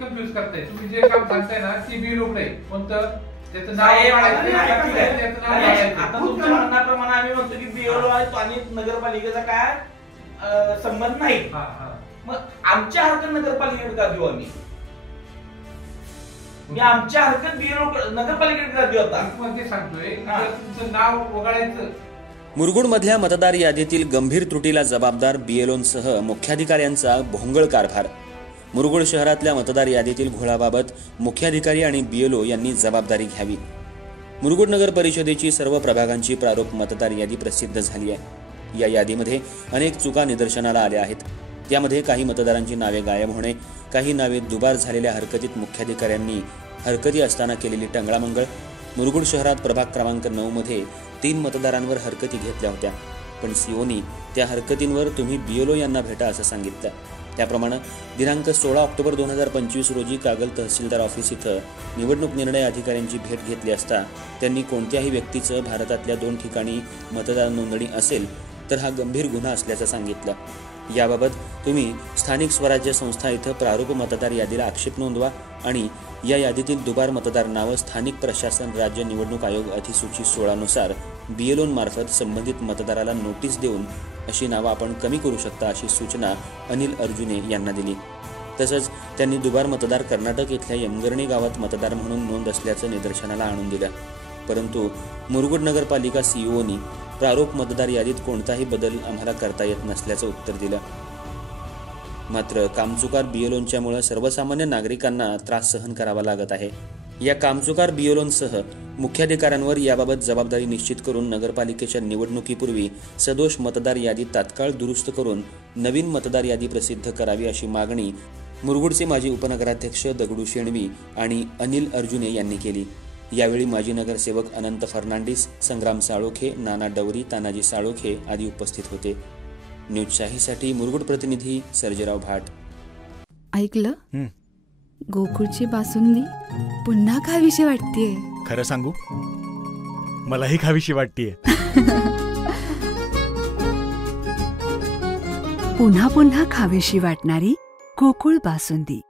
Confuse करताय तुम्ही जे काम सांगताय ना ते बिरोकडे कोणतं त्याचं नाव आता तुमच्या म्हणण्याप्रमाणे आम्ही म्हणतो की बीएलओ आणि नगरपालिकेचा काय संबंध नाही. मग आमच्या हरकत नगरपालिकेकडे का देऊ आम्ही? मी आमच्या हरकत बीएलओ नगरपालिकेकडे का देऊ? आता मध्ये सांगतोय तुमचं नाव वगळायचं. मुरगुड मधल्या मतदार यादीतील गंभीर त्रुटीला जबाबदार बीएलओंसह मुख्याधिकाऱ्यांचा भोंगळ कारभार. मुरगुड शहरातल्या मतदार यादीतील घोळाबाबत मुख्याधिकारी आणि बीएलओ यांनी जबाबदारी घ्यावी. मुरगुड नगर परिषदेची सर्व प्रभागांची प्रारूप मतदार यादी प्रसिद्ध झाली आहे. या यादीमध्ये अनेक चुका निदर्शनाला आल्या आहेत. त्यामध्ये काही मतदारांची नावे गायब होणे, काही नावे दुबार झालेल्या हरकतीत मुख्याधिकाऱ्यांनी हरकती असताना केलेली टंगळामंगळ. मुरगुड शहरात प्रभाग क्रमांक 9 मध्ये 3 मतदारांवर हरकती घेतल्या होत्या, पण सीओनी त्या हरकतींवर तुम्ही बीएलओ यांना भेटा असं सांगितलं. त्याप्रमाणे दिनांक 16 ऑक्टोबर 2025 रोजी कागल तहसीलदार ऑफिस इथं निवडणूक निर्णय अधिकाऱ्यांची भेट घेतली असता त्यांनी कोणत्याही व्यक्तीचं भारतातल्या 2 ठिकाणी मतदार नोंदणी असेल तर हा गंभीर गुन्हा असल्याचं सांगितलं. याबाबत तुम्ही स्थानिक स्वराज्य संस्था इथं प्रारूप मतदार यादीला आक्षेप नोंदवा आणि या यादीतील दुबार मतदार नावं स्थानिक प्रशासन राज्य निवडणूक आयोग अधिसूची 16 नुसार बीएलओंमार्फत संबंधित मतदाराला नोटीस देऊन अशी नावं आपण कमी करू शकता अशी सूचना अनिल अर्जुने यांना दिली. तसंच त्यांनी दुबार मतदार कर्नाटक इथल्या यमगर्णी गावात मतदार म्हणून नोंद असल्याचं निदर्शनाला आणून दिलं. परंतु मुरगुड नगरपालिका सीईओनी प्रारूप मतदार यादीत कोणताही बदल आम्हाला करता येत नसल्याचं उत्तर दिलं. मात्र कामचुकार बीएलओंच्यामुळे सर्वसामान्य नागरिकांना त्रास सहन करावा लागत आहे. या कामचुकार बीएलओंसह मुख्याधिकाऱ्यांवर याबाबत जबाबदारी निश्चित करून नगरपालिकेच्या निवडणुकीपूर्वी सदोष मतदार यादी तात्काळ दुरुस्त करून नवीन मतदार यादी प्रसिद्ध करावी अशी मागणी मुरगुडचे माजी उपनगराध्यक्ष दगडू शेणवी आणि अनिल अर्जुने यांनी केली. यावेळी माजी नगरसेवक अनंत फर्नांडिस, संग्राम साळोखे, नाना डवरी, तानाजी साळोखे आदी उपस्थित होते. न्यूज शाहीसाठी मुरगुड प्रतिनिधी सर्जेराव भाट. ऐकलं, गोकुळची बासुंदी पुन्हा खावीशी वाटतेय. खरं सांगू, मलाही खावीशी वाटतेय. पुन्हा पुन्हा खावीशी वाटणारी गोकुळ बासुंदी.